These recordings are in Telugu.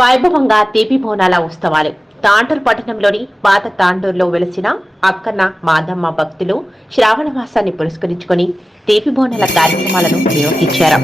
వైభవంగా తీపి బోనాల ఉత్సవాలు. తాండూర్ పట్టణంలోని పాత తాండూరులో వెలిసిన అక్కన్న మాదమ్మ భక్తులు శ్రావణ మాసాన్ని పురస్కరించుకొని తీపి బోనాల కార్యక్రమాలను నిర్వహించారు.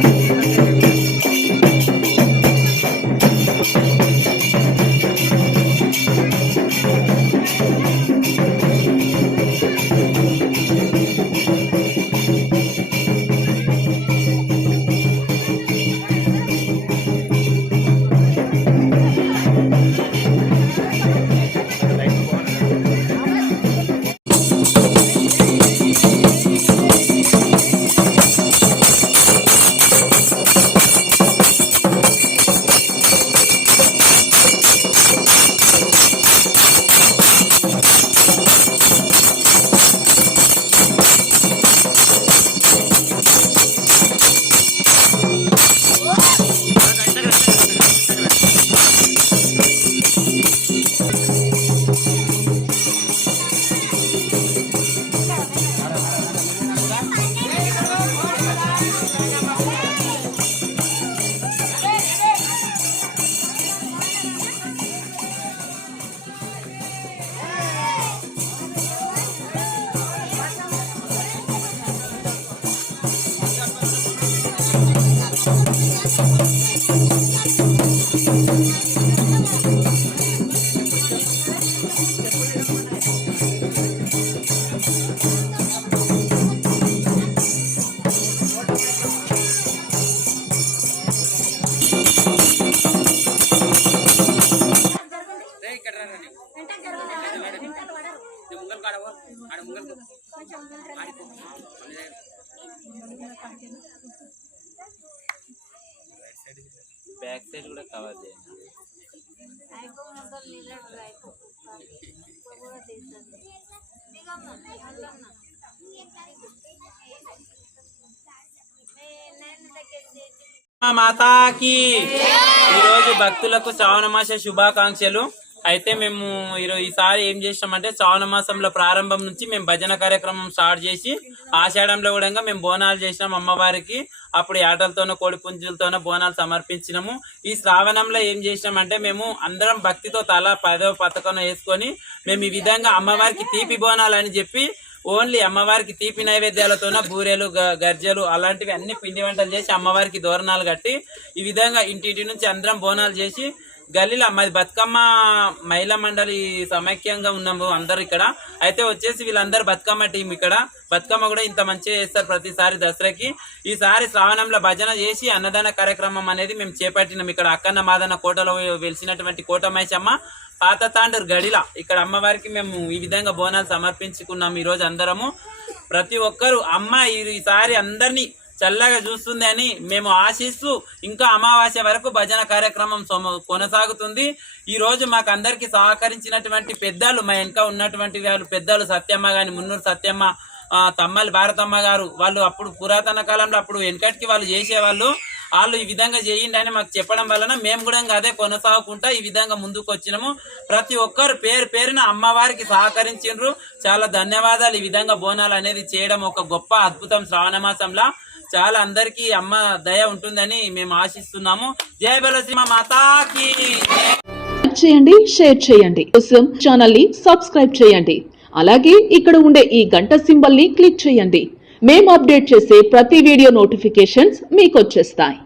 ముంగల్ కాడవో ఆడ ముంగల్ ఆడిపో. బ్యాక్ సైడ్ కూడా కవర్ చేయండి. మాతాకి. ఈరోజు భక్తులకు శ్రావణ మాస శుభాకాంక్షలు. అయితే మేము ఈరోజు ఈసారి ఏం చేసినామంటే శ్రావణ మాసంలో ప్రారంభం నుంచి మేము భజన కార్యక్రమం స్టార్ట్ చేసి ఆషాఢంలో కూడా మేము బోనాలు చేసినాం అమ్మవారికి. అప్పుడు ఏటలతోనో కోడి పుంజులతోనో బోనాలు సమర్పించినాము. ఈ శ్రావణంలో ఏం చేసినామంటే మేము అందరం భక్తితో తల పదవ పథకం వేసుకొని మేము ఈ విధంగా అమ్మవారికి తీపి బోనాలు అని చెప్పి ఓన్లీ అమ్మవారికి తీపి నైవేద్యాలతోన బూరెలు గర్జలు అలాంటివి అన్ని పిండి వంటలు చేసి అమ్మవారికి దోరణాలు కట్టి ఈ విధంగా ఇంటింటి నుంచి అందరం బోనాలు చేసి గల్లీలో మాది బతుకమ్మ మహిళా మండలి సమైక్యంగా ఉన్నాము అందరు ఇక్కడ. అయితే వచ్చేసి వీళ్ళందరూ బతుకమ్మ టీం ఇక్కడ. బతుకమ్మ కూడా ఇంత మంచిగా చేస్తారు ప్రతిసారి దసరాకి. ఈసారి శ్రావణంలో భజన చేసి అన్నదాన కార్యక్రమం అనేది మేము చేపట్టినాం. ఇక్కడ అక్కన్న మాదన్న కోటలో వెలిసినటువంటి కోట మైసమ్మ పాత తాండూరు గడిల. ఇక్కడ అమ్మవారికి మేము ఈ విధంగా బోనాలు సమర్పించుకున్నాం ఈరోజు అందరము. ప్రతి ఒక్కరు అమ్మ ఈసారి అందరినీ చల్లగా చూస్తుంది అని మేము ఆశిస్తూ ఇంకా అమావాస్య వరకు భజన కార్యక్రమం కొనసాగుతుంది. ఈ రోజు మాకు అందరికి సహకరించినటువంటి పెద్దలు మా వెనక ఉన్నటువంటి వాళ్ళు పెద్దలు సత్యమ్మ గాని మున్నూరు సత్యమ్మ తమ్మలి భారతమ్మ గారు వాళ్ళు అప్పుడు పురాతన కాలంలో అప్పుడు వెనకటికి వాళ్ళు చేసేవాళ్ళు. వాళ్ళు ఈ విధంగా చేయండి అని మాకు చెప్పడం వలన మేము కూడా ఇంకా అదే కొనసాగుకుంటా ఈ విధంగా ముందుకు వచ్చినాము. ప్రతి ఒక్కరు పేరు పేరున అమ్మవారికి సహకరించిండ్రు. చాలా ధన్యవాదాలు. ఈ విధంగా బోనాలు అనేది చేయడం ఒక గొప్ప అద్భుతం శ్రావణ మాసంలో. చాలా అందరికీ అమ్మ దయ ఉంటుందని మేము ఆశిస్తున్నాము. జయ బలసీమ మాతాకి. చేయండి షేర్ చేయండి. కోసం ఛానల్ని సబ్స్క్రైబ్ చేయండి. అలాగే ఇక్కడ ఉండే ఈ గంట సింబల్ని క్లిక్ చేయండి. మేము అప్డేట్ చేసే ప్రతి వీడియో నోటిఫికేషన్స్ మీకు వచ్చేస్తాయి.